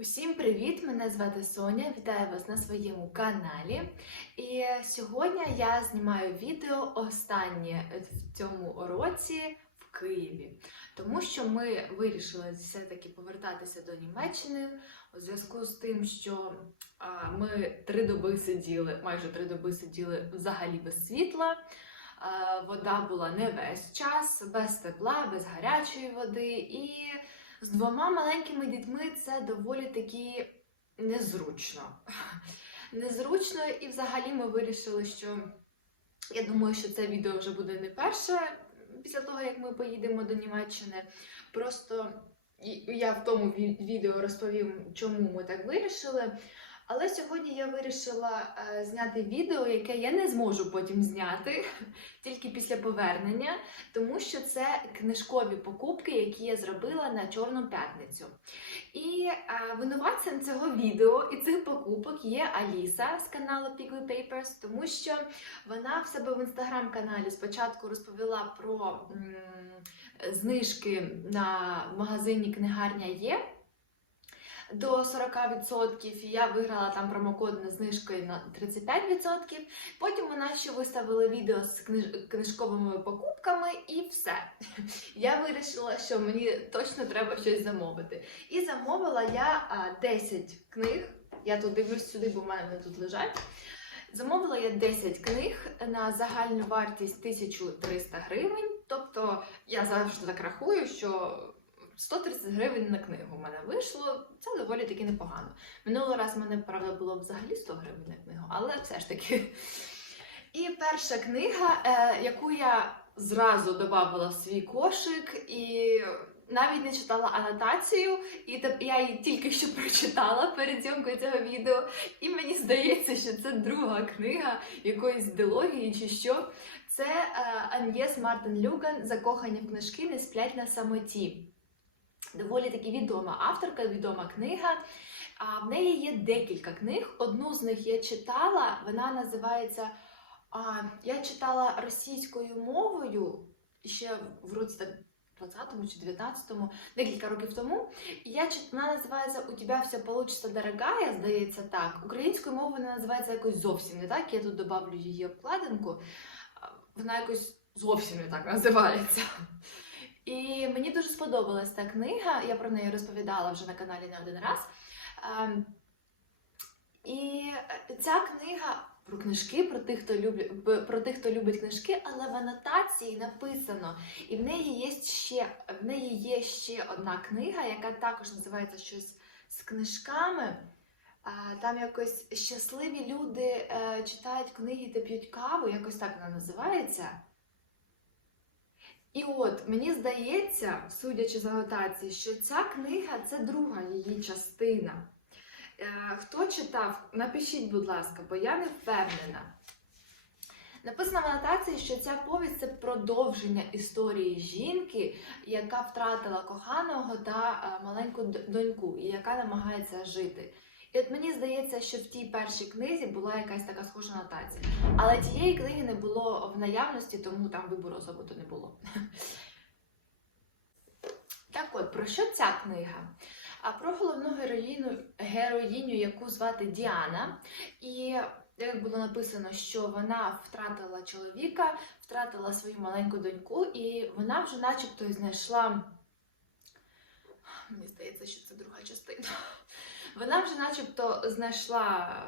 Усім привіт! Мене звати Соня. Вітаю вас на своєму каналі. І сьогодні я знімаю відео останнє в цьому році в Києві, тому що ми вирішили все-таки повертатися до Німеччини у зв'язку з тим, що ми три доби сиділи, майже три доби сиділи взагалі без світла. Вода була не весь час, без тепла, без гарячої води і з двома маленькими дітьми це доволі таки незручно. Незручно, і взагалі ми вирішили, що я думаю, що це відео вже буде не перше після того, як ми поїдемо до Німеччини. Просто я в тому відео розповім, чому ми так вирішили. Але сьогодні я вирішила е, зняти відео, яке я не зможу потім зняти тільки після повернення, тому що це книжкові покупки, які я зробила на Чорну п'ятницю. І е, винуватцем цього відео і цих покупок є Аліса з каналу Pigly Papers, тому що вона в себе в інстаграм-каналі спочатку розповіла про знижки на магазині Книгарня є. До 40%, і я виграла там промокод на знижкою на 35%. Потім вона ще виставила відео з книж- книжковими покупками і все. Я вирішила, що мені точно треба щось замовити. І замовила я а, 10 книг. Я тут дивлюсь сюди, бо в мене тут лежать. Замовила я 10 книг на загальну вартість 1300 гривень. Тобто я завжди так рахую, що 130 гривень на книгу в мене вийшло. Це доволі таки непогано. Минулий раз в мене, правда, було взагалі 100 гривень на книгу, але все ж таки. І перша книга, е, яку я зразу додавала в свій кошик і навіть не читала анотацію, і я її тільки що прочитала перед зйомкою цього відео. І мені здається, що це друга книга якоїсь дилогії чи що. Це е, Ан'єс Мартин Люган Закохані в книжки не сплять на самоті. Доволі таки відома авторка, відома книга. А в неї є декілька книг. Одну з них я читала, вона називається. А, я читала російською мовою ще в році так 20-му чи 19-му, декілька років тому. І я вона називається У тебе все получится, дорогая, здається так. Українською мовою вона називається якось зовсім не так. Я тут добавлю її обкладинку. Вона якось зовсім не так називається. І мені дуже сподобалась та книга. Я про неї розповідала вже на каналі не один раз. Ем, І ця книга про книжки, про тих, хто любить, про тих, хто любить книжки, але в анотації написано. І в неї є ще в неї є ще одна книга, яка також називається щось з книжками. Там якось щасливі люди е, читають книги та п'ють каву, якось так вона називається. І от мені здається, судячи з анотації, що ця книга це друга її частина. Е, Хто читав, напишіть, будь ласка, бо я не впевнена. Написано в анотації, що ця повість це продовження історії жінки, яка втратила коханого та е, маленьку доньку, і яка намагається жити. І от мені здається, що в тій першій книзі була якась така схожа анотація. Але тієї книги не було в наявності, тому там вибору особо то не було. Так от, про що ця книга? А про головну героїну, героїню, яку звати Діана. І як було написано, що вона втратила чоловіка, втратила свою маленьку доньку, і вона вже начебто знайшла. Мені здається, що це друга частина. Вона вже начебто знайшла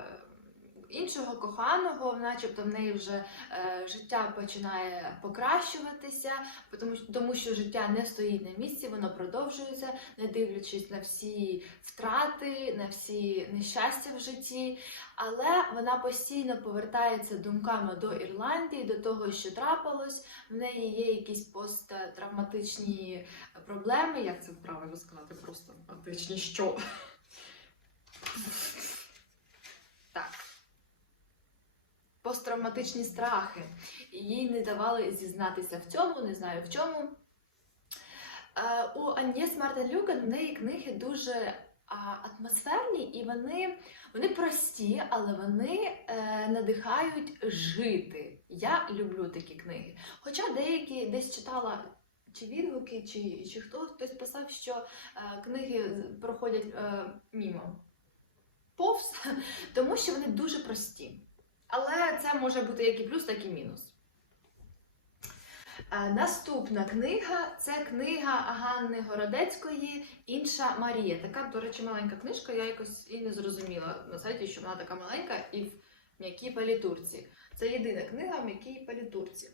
іншого коханого, начебто в неї вже е, життя починає покращуватися, тому, тому що життя не стоїть на місці, воно продовжується, не дивлячись на всі втрати, на всі нещастя в житті. Але вона постійно повертається думками до Ірландії, до того, що трапилось. В неї є якісь посттравматичні проблеми. Як це правильно сказати? Просто травматичні що? Так. Посттравматичні страхи. І Їй не давали зізнатися в цьому, не знаю в чому. Е, У Аньєс Мартин Люкен в неї книги дуже атмосферні і вони, вони прості, але вони е, надихають жити. Я люблю такі книги. Хоча деякі десь читала чи відгуки, чи, чи хто хтось писав, що е, книги проходять е, мімо. Повз, тому що вони дуже прості. Але це може бути як і плюс, так і мінус. Е, Наступна книга це книга Ганни Городецької Інша Марія. Така, до речі, маленька книжка. Я якось і не зрозуміла на сайті, що вона така маленька і в м'якій палітурці. Це єдина книга в м'якій палітурці.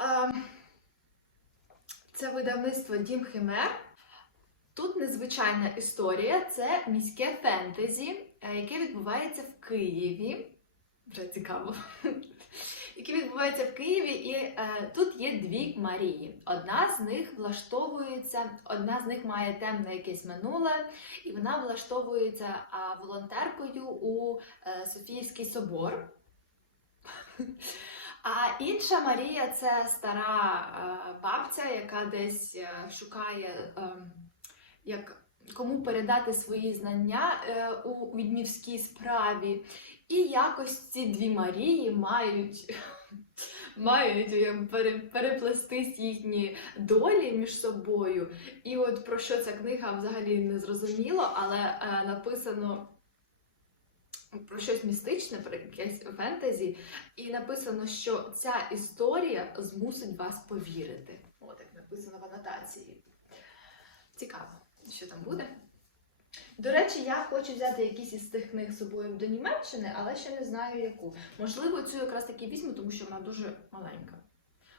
Е, Це видавництво Дім Химер. Тут незвичайна історія це міське фентезі, е, яке відбувається в Києві. Вже цікаво. Яке відбувається в Києві, і е, тут є дві Марії. Одна з них влаштовується, одна з них має темне якесь минуле, і вона влаштовується волонтеркою у е, Софійський собор. А інша Марія це стара е, бабця, яка десь е, шукає, е, як кому передати свої знання е, у відьмівській справі. І якось ці дві Марії мають, мають е, переплестись їхні долі між собою. І от про що ця книга взагалі не зрозуміло, але е, написано про щось містичне, про якесь фентезі, і написано, що ця історія змусить вас повірити. От як написано в анотації. Цікаво, що там буде. До речі, я хочу взяти якісь із цих книг з собою до Німеччини, але ще не знаю яку. Можливо, цю якраз таки візьму, тому що вона дуже маленька.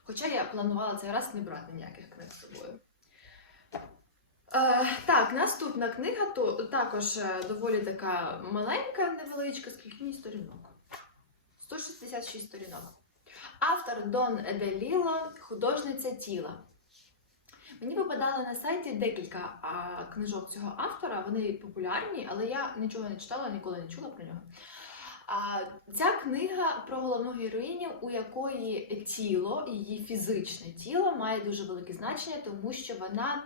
Хоча я планувала цей раз не брати ніяких книг з собою. Е, так, наступна книга то також е, доволі така маленька, невеличка, скільки мені сторінок? 166 сторінок. Автор Дон Деліло, художниця тіла. Мені випадало на сайті декілька а, книжок цього автора, вони популярні, але я нічого не читала, ніколи не чула про нього. А, ця книга про головну героїню, у якої тіло, її фізичне тіло має дуже велике значення, тому що вона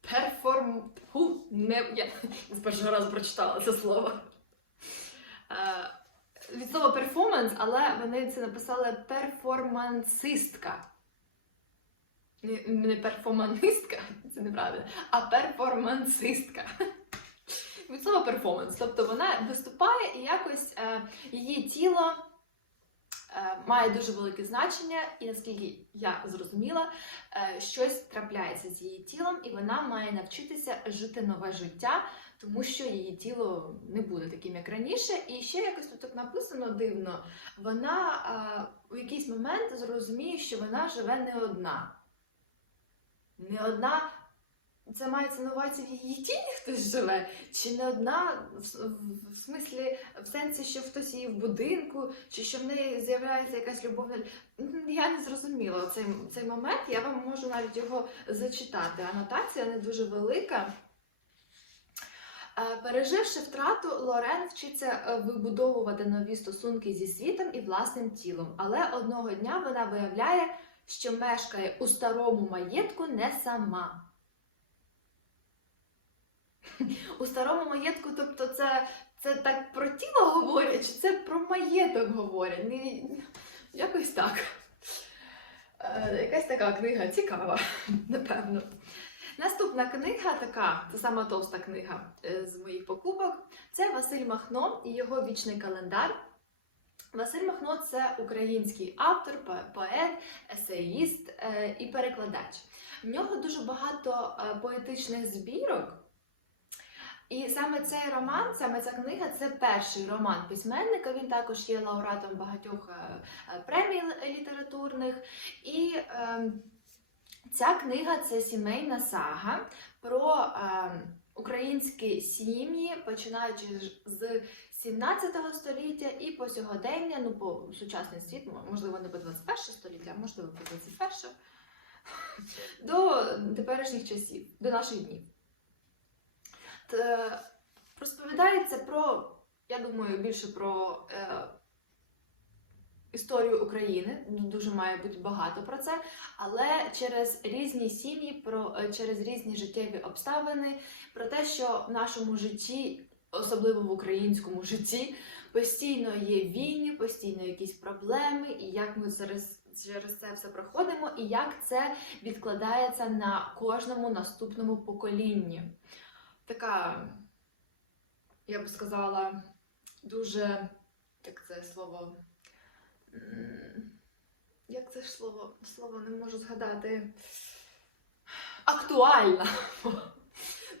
перформ... Фу, не... Я з першого разу прочитала це слово. Від слова перформанс, але вони це написали перформансистка. Не, перформанистка, це неправильно, а перформансистка. Від слова перформанс. Тобто вона виступає і якось е, її тіло е, має дуже велике значення, і наскільки я зрозуміла, е, щось трапляється з її тілом, і вона має навчитися жити нове життя, тому що її тіло не буде таким, як раніше. І ще якось тут так написано дивно. Вона е, у якийсь момент зрозуміє, що вона живе не одна. Не одна. Це мається на увазі в її тілі хтось живе, чи не одна в, в, в смислі, в сенсі, що хтось її в будинку, чи що в неї з'являється якась любовна. Я не зрозуміла цей, цей момент. Я вам можу навіть його зачитати. Анотація не дуже велика. Е, Переживши втрату, Лорен вчиться е, вибудовувати нові стосунки зі світом і власним тілом. Але одного дня вона виявляє, що мешкає у старому маєтку не сама. У старому маєтку, тобто, це, це так про тіло говорять, чи це про маєток говорять? Якось так. Е, якась така книга цікава, напевно. Наступна книга така, це сама товста книга е, з моїх покупок. Це Василь Махно і його вічний календар. Василь Махно це український автор, поет, есеїст е, і перекладач. В нього дуже багато е, поетичних збірок. І саме цей роман, саме ця книга це перший роман письменника. Він також є лауреатом багатьох е, премій літературних. І е, ця книга це сімейна сага про е, українські сім'ї, починаючи з 17 століття і по сьогодення, ну по сучасний світ, можливо, не по 21 століття, а можливо, по 21, до теперішніх часів, до наших днів. Розповідається про, я думаю, більше про е, історію України. Ну, Дуже має бути багато про це, але через різні сім'ї, про е, через різні життєві обставини, про те, що в нашому житті, особливо в українському житті, постійно є війни, постійно якісь проблеми, і як ми через через це все проходимо і як це відкладається на кожному наступному поколінні. Така, я би сказала, дуже, як це слово. М, Як це ж слово? Слово не можу згадати. Актуальна.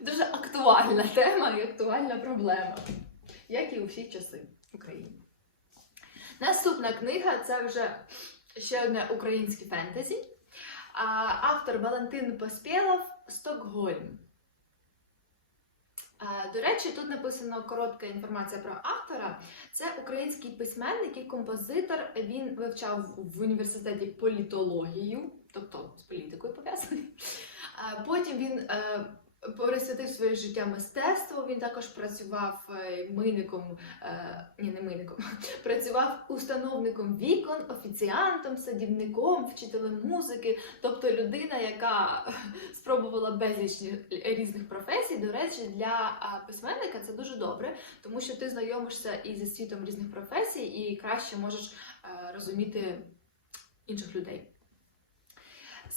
Дуже актуальна тема і актуальна проблема, як і у всі часи в Україні. Наступна книга це вже ще одне українське фентезі. Автор Валентин Поспєлов Стокгольм. До речі, тут написано коротка інформація про автора. Це український письменник і композитор. Він вивчав в університеті політологію, тобто з політикою пов'язаний. Потім він е, присвятив своє життя мистецтву. Він також працював е, мийником, е, ні, не мийником, працював установником вікон, офіціантом, садівником, вчителем музики, тобто людина, яка спробувала безліч різних професій. До речі, для письменника це дуже добре, тому що ти знайомишся і зі світом різних професій, і краще можеш е, розуміти інших людей.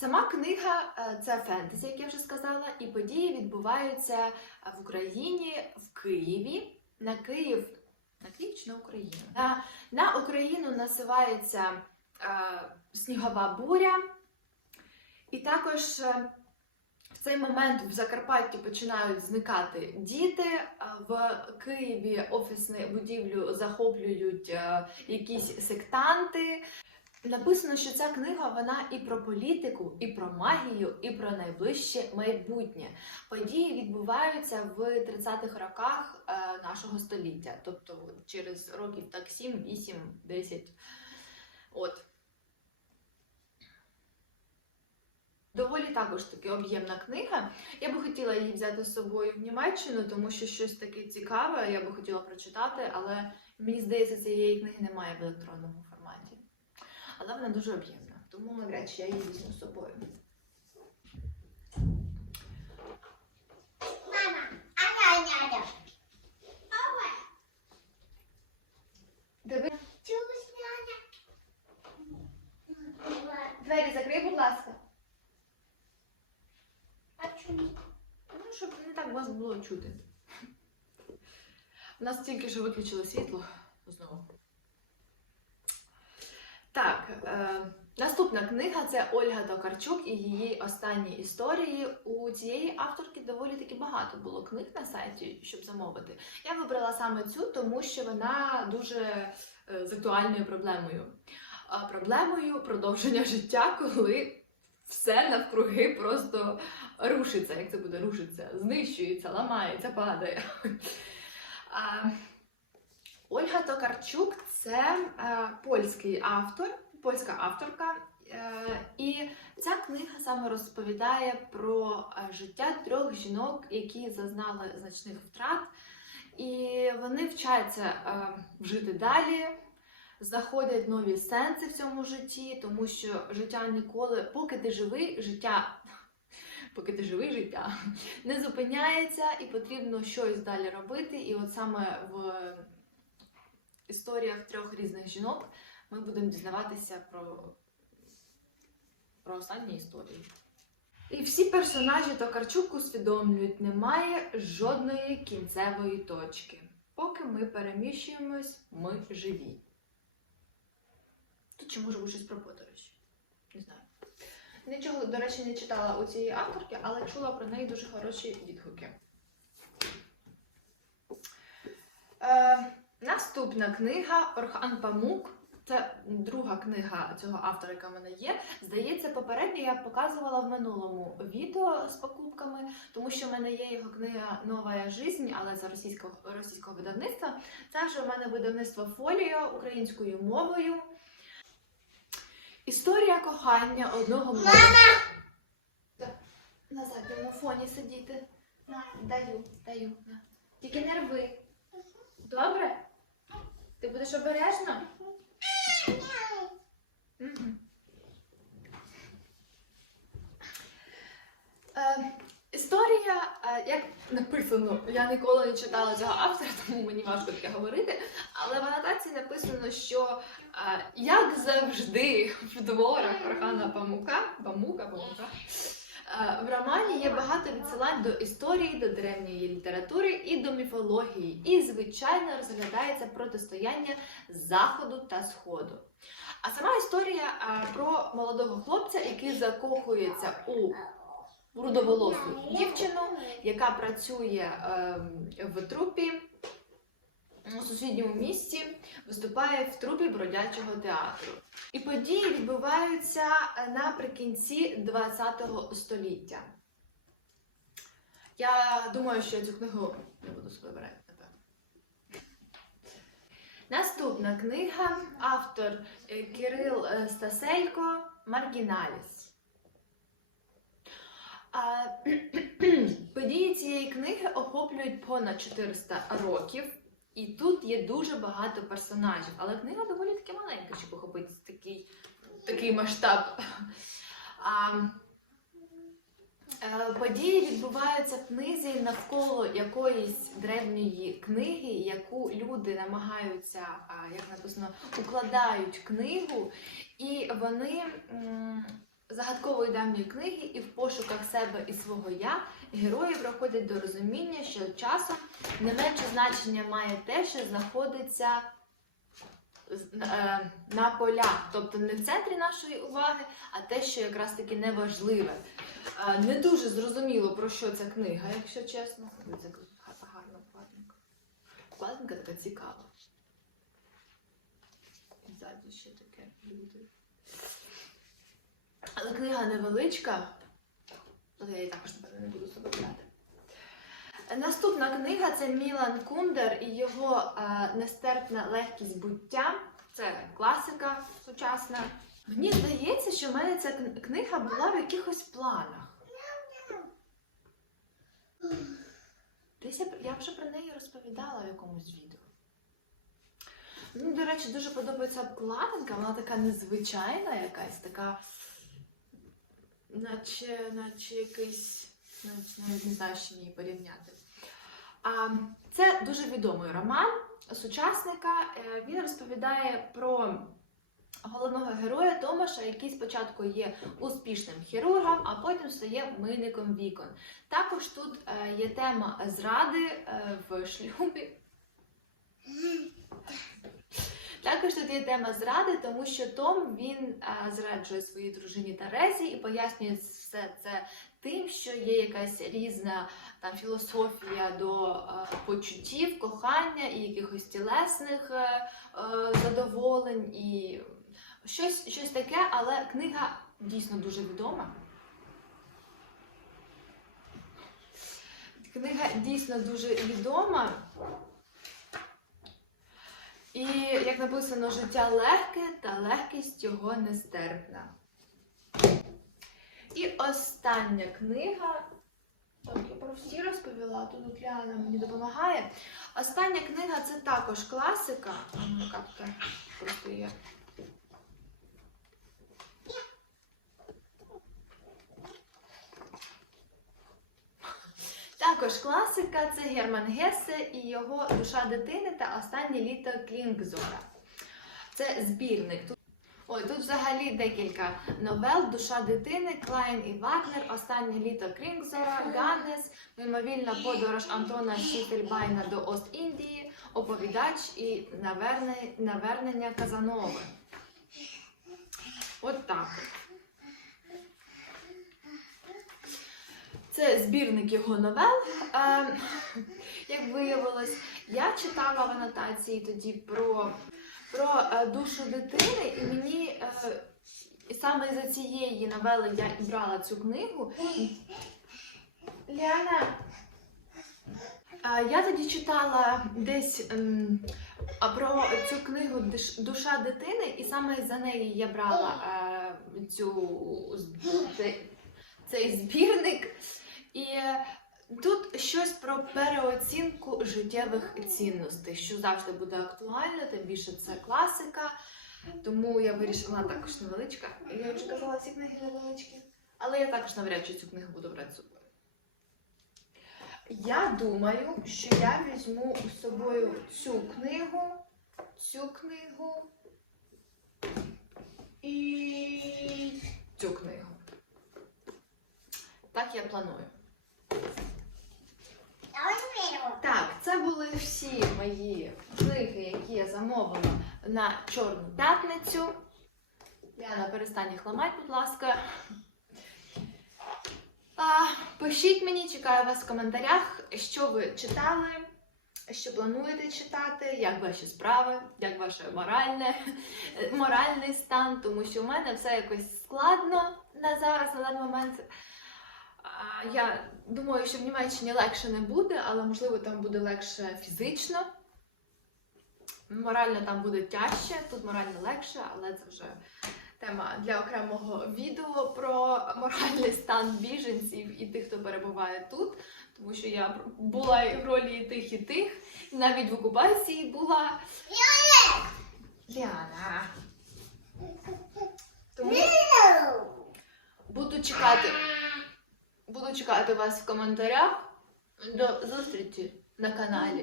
Сама книга е, це фентезі, як я вже сказала, і події відбуваються в Україні, в Києві. На Київ, на Київ чи на Україну? На, на Україну насувається е, снігова буря, і також е, в цей момент в Закарпатті починають зникати діти. В Києві офісну будівлю захоплюють е, якісь сектанти. Написано, що ця книга вона і про політику, і про магію, і про найближче майбутнє. Події відбуваються в 30-х роках е, нашого століття, тобто через років так 7, 8, 10. От. Доволі також таки об'ємна книга. Я би хотіла її взяти з собою в Німеччину, тому що щось таке цікаве, я би хотіла прочитати, але мені здається, цієї книги немає в електронному форматі. Але вона дуже об'ємна, тому навряд чи я її візьму з собою. Мама, а я. Диви, няня. двері закрий, будь ласка. А чому? Ну, щоб не так вас було чути. У нас тільки що виключили світло знову. Так, е, наступна книга це Ольга Токарчук і її останні історії. У цієї авторки доволі таки багато було книг на сайті, щоб замовити. Я вибрала саме цю, тому що вона дуже е, з актуальною проблемою. Проблемою продовження життя, коли все навкруги просто рушиться. Як це буде рушиться? Знищується, ламається, падає. Ольга Токарчук це е, польський автор, польська авторка. Е, і ця книга саме розповідає про е, життя трьох жінок, які зазнали значних втрат, і вони вчаться е, жити далі, знаходять нові сенси в цьому житті, тому що життя ніколи, поки ти живий, життя. Поки ти живий життя не зупиняється і потрібно щось далі робити. І от саме в історіях трьох різних жінок ми будемо дізнаватися про, про останні історії. І всі персонажі Токарчук усвідомлюють, немає жодної кінцевої точки. Поки ми переміщуємось, ми живі. Тут чи може бути щось про подорожі? Не знаю. Нічого, до речі, не читала у цієї авторки, але чула про неї дуже хороші відгуки. Е, наступна книга Орхан Памук. Це друга книга цього автора, яка в мене є. Здається, попередньо я показувала в минулому відео з покупками, тому що в мене є його книга Нова жизнь, але це російського, російського видавництва. Це вже в мене видавництво Фоліо українською мовою. Історія кохання одного моря. Так, На задньому фоні сидіти. На, даю, даю. На. Тільки не рви. Добре? Ти будеш обережно? Мгм. Е, історія е, як написано, я ніколи не читала цього автора, тому мені важко таке говорити. Але в анотації написано, що е, як завжди в творах Орхана Памука, Памука, Памука, в романі є багато відсилань до історії, до древньої літератури і до міфології. І, звичайно, розглядається протистояння заходу та сходу. А сама історія е, про молодого хлопця, який закохується у рудоволосу дівчину, яка працює ем, в трупі у сусідньому місті, виступає в трупі бродячого театру. І події відбуваються е, наприкінці ХХ століття. Я думаю, що я цю книгу не буду собі брати. Наступна книга, автор е, Кирил е, Стасейко Маргіналіс. Події цієї книги охоплюють понад 400 років, і тут є дуже багато персонажів. Але книга доволі таки маленька, щоб охопити такий, такий масштаб. А, е, Події відбуваються в книзі навколо якоїсь древньої книги, яку люди намагаються, як написано, укладають книгу, і вони загадкової давньої книги і в пошуках себе і свого я герої приходять до розуміння, що часом не менше значення має те, що знаходиться е, на полях, тобто не в центрі нашої уваги, а те, що якраз таки неважливе. Е, Не дуже зрозуміло, про що ця книга, якщо чесно. Це гарна вкладинка. Вкладинка така цікава. Ззаді ще таке люди. Але книга невеличка, я її також, напевно, не буду собі брати. Наступна книга це Мілан Кундер і його е, нестерпна легкість буття. Це класика сучасна. Мені здається, що в мене ця книга була в якихось планах. Десь я, я вже про неї розповідала в якомусь відео. Мені, до речі, дуже подобається обкладинка, вона така незвичайна якась, така, наче, наче якийсь, навіть, навіть не знаю, чим її порівняти. А, це дуже відомий роман сучасника. Е, Він розповідає про головного героя Томаша, який спочатку є успішним хірургом, а потім стає мийником вікон. Також тут е, є тема зради е, в шлюбі. Також тут є тема зради, тому що Том він зраджує своїй дружині Терезі і пояснює все це тим, що є якась різна там філософія до почуттів, кохання і якихось тілесних е, е, задоволень і щось, щось таке, але книга дійсно дуже відома. Книга дійсно дуже відома. І як написано, життя легке та легкість його нестерпна. І остання книга. Так, я про всі розповіла, тут Ляна мені допомагає. Остання книга це також класика. Ну, Капка просто є. Також класика це Герман Гесе і його Душа дитини та останнє літо Клінгзора. Це збірник. Ой, тут взагалі декілька новел: Душа дитини, Клайн і Вагнер, Останнє літо Крінгзора, Ганнес, Мимовільна подорож Антона Шіфельбайна до Ост-Індії, Оповідач і Навернення Казанови. От так. Це збірник його новел. Е, як виявилось, я читала в анотації тоді про, про е, душу дитини, і мені е, і саме за цієї новели я і брала цю книгу. Ліана, е, я тоді читала десь ем, про цю книгу Душа дитини, і саме за неї я брала е, цю, цей збірник. І тут щось про переоцінку життєвих цінностей, що завжди буде актуально, тим більше це класика. Тому я вирішила також невеличка. Я вже казала, всі книги невеличкі. Але я також навряд чи цю книгу буду брати з собою. я думаю, що я візьму з собою цю книгу, цю книгу і цю книгу. Так я планую. Так, це були всі мої книги, які я замовила на Чорну п'ятницю. Яна, перестань їх ламати, будь ласка. А, пишіть мені, чекаю вас в коментарях, що ви читали, що плануєте читати, як ваші справи, як ваш моральний стан, тому що в мене все якось складно на зараз, на даний момент. Я думаю, що в Німеччині легше не буде, але можливо там буде легше фізично. Морально там буде тяжче, тут морально легше, але це вже тема для окремого відео про моральний стан біженців і тих, хто перебуває тут. Тому що я була і в ролі і тих, і тих, і навіть в окупації була. Ліана. Тому буду чекати. Буду чекати вас в коментарях. До зустрічі на каналі.